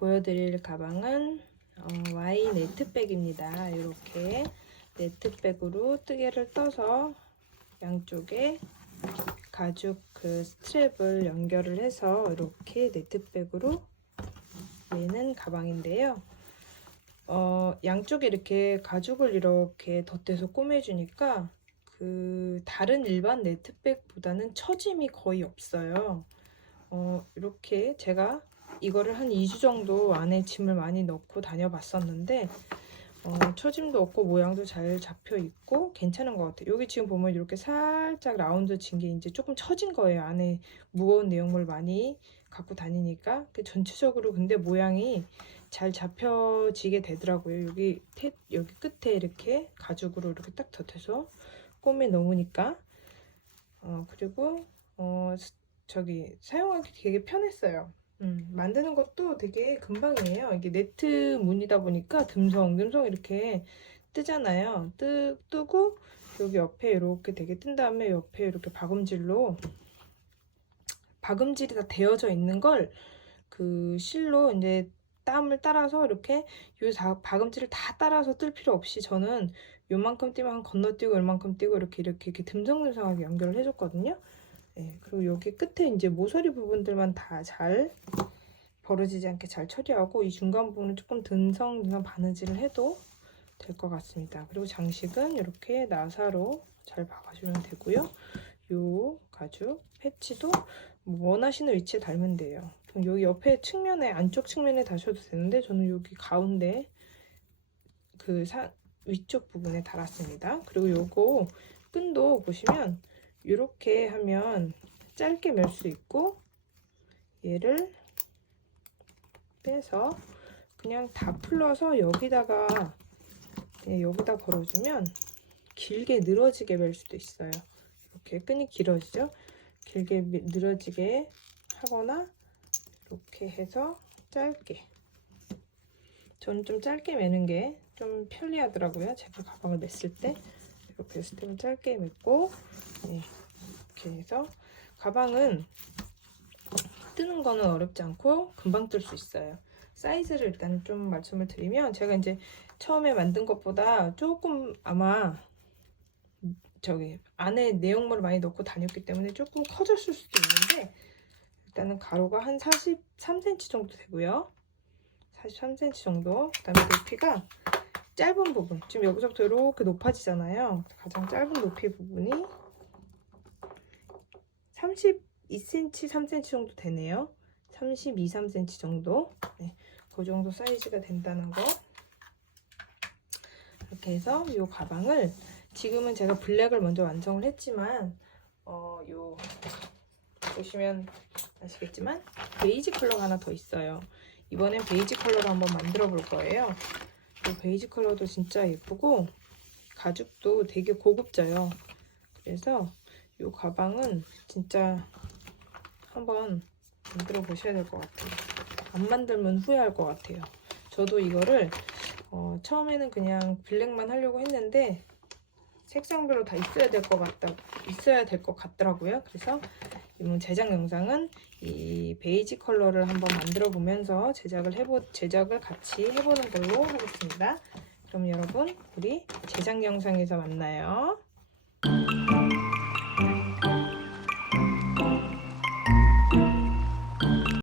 보여드릴 가방은 어, Y 네트백입니다. 이렇게 네트백으로 뜨개를 떠서 양쪽에 가죽 그 스트랩을 연결을 해서 이렇게 네트백으로 매는 가방인데요. 어, 양쪽에 이렇게 가죽을 이렇게 덧대서 꼬매주니까 그 다른 일반 네트백보다는 처짐이 거의 없어요. 어, 이렇게 제가 이거를 한 2주 정도 안에 짐을 많이 넣고 다녀봤었는데 어, 처짐도 없고 모양도 잘 잡혀 있고 괜찮은 것 같아요. 여기 지금 보면 이렇게 살짝 라운드 진 게 이제 조금 처진 거예요. 안에 무거운 내용물 많이 갖고 다니니까 그 전체적으로 근데 모양이 잘 잡혀지게 되더라고요. 여기 태, 여기 끝에 이렇게 가죽으로 이렇게 딱 덧해서 꼬매 놓으니까 어 그리고 어 스- 저기 사용하기 되게 편했어요. 음, 만드는 것도 되게 금방이에요. 이게 네트 무늬다 보니까 듬성, 듬성 이렇게 뜨잖아요. 뜨, 뜨고 여기 옆에 이렇게 되게 뜬 다음에 옆에 이렇게 박음질로 박음질이 다 되어져 있는 걸 그 실로 이제 땀을 따라서 이렇게 요 자- 박음질을 다 따라서 뜰 필요 없이 저는 요만큼 띄면 한 건너뛰고 요만큼 띄고 이렇게 이렇게 이렇게 듬성듬성하게 연결을 해줬거든요. 네, 그리고 여기 끝에 이제 모서리 부분들만 다 잘 벌어지지 않게 잘 처리하고 이 중간 부분은 조금 듬성듬성 바느질을 해도 될 것 같습니다. 그리고 장식은 이렇게 나사로 잘 박아주면 되고요. 요 가죽 패치도 뭐 원하시는 위치에 달면 돼요. 그럼 여기 옆에 측면에 안쪽 측면에 다셔도 되는데 저는 여기 가운데 그 사, 위쪽 부분에 달았습니다. 그리고 요거 끈도 보시면 이렇게 하면 짧게 멜 수 있고 얘를 빼서 그냥 다 풀러서 여기다가 예, 여기다 걸어주면 길게 늘어지게 멜 수도 있어요. 이렇게 끈이 길어지죠? 길게 미- 늘어지게 하거나 이렇게 해서 짧게 저는 좀 짧게 매는 게 좀 편리하더라고요. 제가 가방을 맸을 때 이렇게 스텝을 짧게 맸고 네, 이렇게 해서 가방은 뜨는 거는 어렵지 않고 금방 뜰 수 있어요. 사이즈를 일단 좀 말씀을 드리면 제가 이제 처음에 만든 것보다 조금 아마 저기 안에 내용물을 많이 넣고 다녔기 때문에 조금 커졌을 수도 있는데 일단은 가로가 한 43cm 정도 되고요. 43cm 정도. 그다음에 높이가 짧은 부분. 지금 여기서부터 이렇게 높아지잖아요. 가장 짧은 높이 부분이 32cm, 3cm 정도 되네요. 32, 3cm 정도. 네, 그 정도 사이즈가 된다는 거. 이렇게 해서 이 가방을 지금은 제가 블랙을 먼저 완성을 했지만 어, 요 보시면 아시겠지만 베이지 컬러가 하나 더 있어요. 이번엔 베이지 컬러로 한번 만들어 볼 거예요. 이 베이지 컬러도 진짜 예쁘고 가죽도 되게 고급져요. 그래서 이 가방은 진짜 한번 만들어 보셔야 될 것 같아요. 안 만들면 후회할 것 같아요. 저도 이거를 어, 처음에는 그냥 블랙만 하려고 했는데 색상별로 다 있어야 될 것 같다 있어야 될 것 같더라고요. 그래서 이번 제작 영상은 이 베이지 컬러를 한번 만들어 보면서 제작을 해보 제작을 같이 해보는 걸로 하겠습니다. 그럼 여러분 우리 제작 영상에서 만나요.